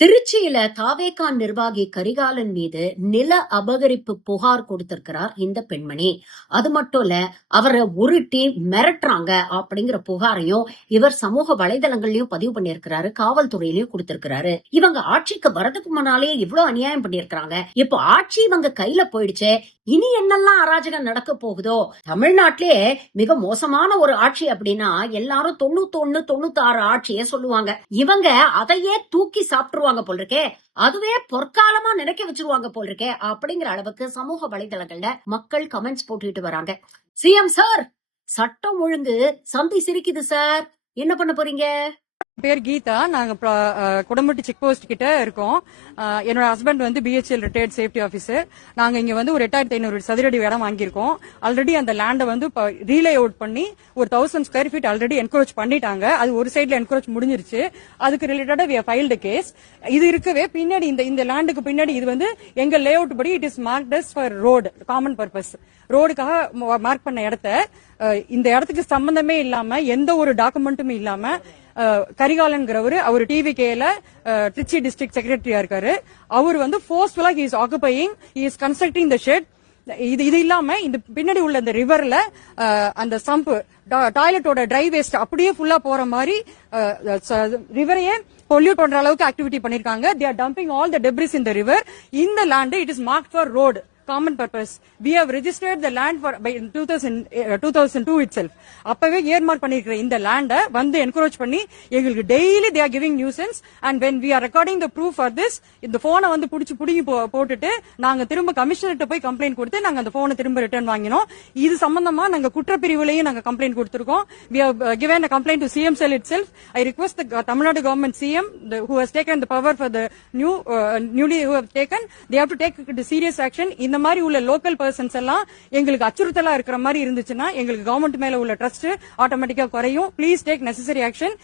திருச்சியில தாவேகா நிர்வாகி கரிகாலன் மீது நில அபகரிப்பு புகார் கொடுத்திருக்கிறார் இந்த பெண்மணி. அது மட்டும் இல்ல, அவரை உருட்டி மிரட்டுறாங்க அப்படிங்கிற புகாரையும் இவர் சமூக வலைதளங்கள்லயும் பதிவு பண்ணியிருக்கிறாரு, காவல்துறையிலயும் கொடுத்திருக்கிறாரு. இவங்க ஆட்சிக்கு வரதுக்கு முன்னாலே இவ்வளவு அநியாயம் பண்ணியிருக்கிறாங்க. இப்போ ஆட்சி இவங்க கையில போயிடுச்சே, இனி என்னெல்லாம் அராஜகம் நடக்க போகுதோ. தமிழ்நாட்டிலே மிக மோசமான ஒரு ஆட்சி அப்படின்னா எல்லாரும் 91 96 ஆட்சியே சொல்லுவாங்க. இவங்க அதையே தூக்கி சாப்பிட்டுருவாங்க போல் இருக்கே, அதுவே பொற்காலமா நினைக்க வச்சிருவாங்க போல் இருக்கே அப்படிங்கிற அளவுக்கு சமூக வலைதளங்கள்ல மக்கள் கமெண்ட்ஸ் போட்டுட்டு வராங்க. சிஎம் சார், சட்டம் ஒழுங்கு சந்தி சிரிக்குது சார், என்ன பண்ண போறீங்க? பேர் கீதா. நாங்க குடம்பட்டி செக் போஸ்ட் கிட்ட இருக்கோம். என்னோட ஹஸ்பண்ட் வந்து பிஹெச்எல் ரிட்டையர்ட் சேஃப்டி ஆபீசர். நாங்க இங்க வந்து ஒரு 8500 சதுரடி இடம் வாங்கியிருக்கோம். ஆல்ரெடி அந்த லேண்டை வந்து ரீலே அவுட் பண்ணி ஒரு 1000 ஸ்கொயர் ஃபீட் ஆல்ரெடி என்கரேஜ் பண்ணிட்டாங்க. அது ஒரு சைட்ல என்கரேஜ் முடிஞ்சிருச்சு. அதுக்கு ரிலேட்டடா வி ஃபைல்டு கேஸ். இது இருக்கவே பின்னாடி இந்த லேண்டுக்கு பின்னாடி இது வந்து எங்க லே அவுட் படி it is marked as for road, common purpose ரோடுக்காக மார்க் பண்ண இடத்த இந்த இடத்துக்கு சம்பந்தமே இல்லாம எந்த ஒரு டாக்குமெண்ட்டுமே இல்லாம கரிகாலன்கிறவரு அவர் டிவிகேல திருச்சி டிஸ்ட்ரிக்ட் செக்ரட்டரியா இருக்காரு. அவர் வந்து ஃபோர்ஸ்ஃபுல்லா he is occupying, he is constructing the shed. இது இல்லாம இந்த பின்னாடி உள்ள இந்த ரிவர்ல அந்த சம்ப் டாய்லெட்டோட ட்ரை வேஸ்ட் அப்படியே ஃபுல்லா போற மாதிரி ரிவரையே பொல்யூட் பண்ற அளவுக்கு ஆக்டிவிட்டி பண்ணிருக்காங்க. they are dumping all the debris in the river. in the land it is marked for road, common purpose. we have registered the land for by 2002 itself. அப்பவே earmark பண்ணிருக்கிற இந்த லேண்ட வந்து என்கரேஜ் பண்ணி எங்களுக்கு daily they are giving nuisance, and when we are recording the proof for this, இந்த போனை வந்து புடிங்கி போட்டுட்டு நாங்க திரும்ப கமிஷனர்ட்ட போய் கம்ப்ளைண்ட் கொடுத்து நாங்க அந்த போனை திரும்ப ரிட்டர்ன் வாங்கினோம். இது சம்பந்தமா நாங்க குற்றப்பிரிவுலையும் நாங்க கம்ப்ளைண்ட் கொடுத்திருக்கோம். we have given a complaint to CM cell itself. I request the Tamil Nadu government CM who has taken the power for the newly who have taken, they have to take the serious action. இந்த மாதிரி உள்ள local persons எல்லாம் எங்களுக்கு அச்சுறுத்தலா இருக்கிற மாதிரி இருந்துச்சுன்னா எங்களுக்கு government மேல உள்ள ட்ரஸ்ட் ஆட்டோமேட்டிக்கா குறையும். Please take necessary action.